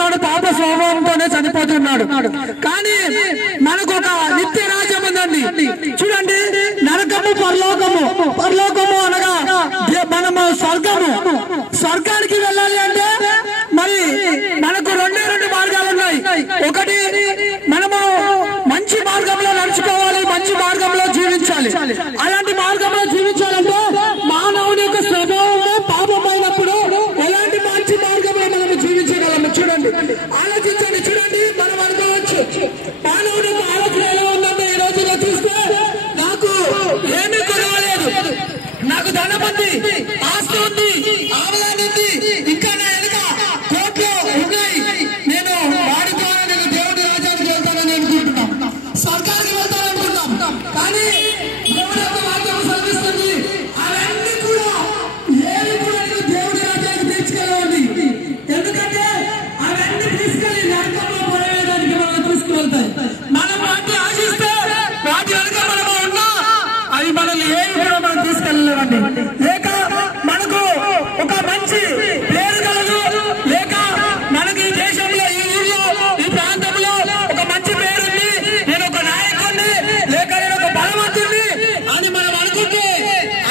చనిపోతున్నాడు, పాప స్వభావంతోనే చనిపోతున్నాడు. కానీ మనకు ఒక నిత్య రాజ్యం ఉందండి. చూడండి, నరకము పరలోకము. పరలోకము అనగా మనము స్వర్గానికి వెళ్ళాలి అంటే మరి మనకు రెండు మార్గాలు ఉన్నాయి. ఒకటి, మనము మంచి మార్గంలో నడుచుకోవాలి, మంచి మార్గంలో జీవించాలి. అలాంటి మార్గంలో జీవించాలంటే మానవుని యొక్క స్వభావమే పాపమైనప్పుడు ఎలాంటి మంచి మార్గంలో మనం జీవించగలము? చూడండి, ఆలోచించండి. చూడండి, మనం అనుకోవచ్చు మానవుని యొక్క ఆలోచన ఎలా ఉందంటే ఈ రోజుల్లో చూస్తే నాకు ఏమీ కొనవలేదు, నాకు ధనం ఉంది, ఆస్తి ఉంది, ఆదాయం ఉంది, ఇంకా నా వెనుక కోట్లు ఉన్నాయి, నేను వాడి ద్వారా నేను దేవుడి రాజ్యానికి వెళ్తానని అనుకుంటున్నాం, స్వర్గానికి వెళ్తాననుకుంటాం. కానీ దేవుడి యొక్క వాక్యం సర్విస్తుంది అవన్నీ కూడా ఏమి కూడా దేవుడి రాజ్యానికి తీసుకెళ్ళవండి. ఎందుకంటే అవన్నీ తీసుకెళ్లి నరకంలో పడేయడానికి మనం తీసుకువెళ్తాయి. మనం వాటిని ఆశిస్తే వాటి వెనుక మనము ఉన్నా అవి మనల్ని ఏమి కూడా మనం తీసుకెళ్ళలేవండి. లేక మనకు ఒక మంచి పేరు కలదు, లేక మనకి ఈ దేశంలో, ఈ ఊళ్ళో, ఈ ప్రాంతంలో ఒక మంచి పేరుంది, నేను ఒక నాయకుడిని, లేక నేను ఒక బలవంతుడిని అని మనం అనుకుంటే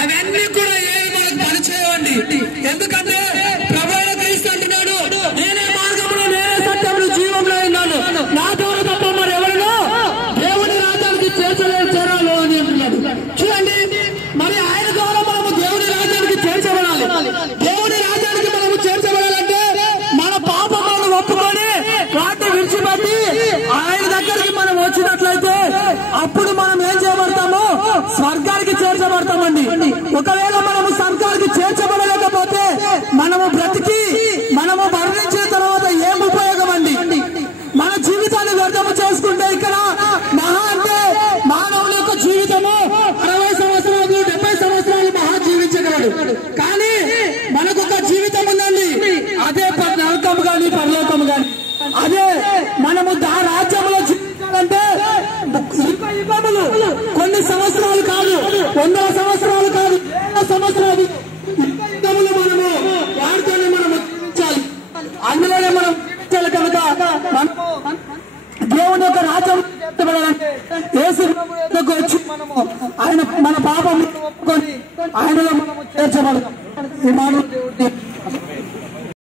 అవన్నీ కూడా ఏమి మనకు పనిచేయవండి. ఎందుకంటే ప్రభువైన క్రీస్తు అంటున్నాడు, నేనే మార్గంలో, నేనే సత్యంలో, జీవంలో ఉన్నాను, నా ద్వారా తప్ప మరి ఎవరినో దేవుని రాజ్యానికి చేరాలి అని అంటున్నాడు. చూడండి, మరి ఆయన ద్వారా మనము దేవుని రాజ్యానికి చేర్చబడాలి. దేవుని రాజ్యానికి మనము చేర్చబడాలంటే మన పాపములను ఒప్పుకొని వాటిని విడిచిపెట్టి ఆయన దగ్గరికి మనం వచ్చినట్లయితే అప్పుడు మనం ఏం చేయబడతాము? స్వర్గానికి చేర్చబడతామండి. ఒకవేళ మనము స్వర్గానికి చేర్చబడలేకపోతే మనము బ్రతికి మనము మరణించిన తర్వాత ఏం ఉపయోగం అండి? మన జీవితాన్ని వ్యర్థము చేసుకుంటే ఇక్కడ మహా అంటే మానవుని యొక్క జీవితము 60 సంవత్సరాలు 70 సంవత్సరాలు మహా జీవించగలడు. కానీ మనకు ఒక జీవితం ఉందండి, అదే నరకము గాని పరలోకము గాని. అదే మనము ఆ రాజ్యంలో జీవించాలంటే యుగములు, కొన్ని సంవత్సరాలు కాదు, 100 సంవత్సరాలు కాదు, 1,000 సంవత్సరాలు, యుగములు మనము వాటితోనే మనము జీవించాలి. అందులోనే మనం జీవించాలి. కనుక దేవుని యొక్క రాజ్యం చేర్చబడాలంటే యేసు ప్రభువుకు వచ్చి మనము ఆయన మన పాపములను ఒప్పుకొని ఆయనలో మనము చేర్చబడతాం. ఈ మానవ దేవుడి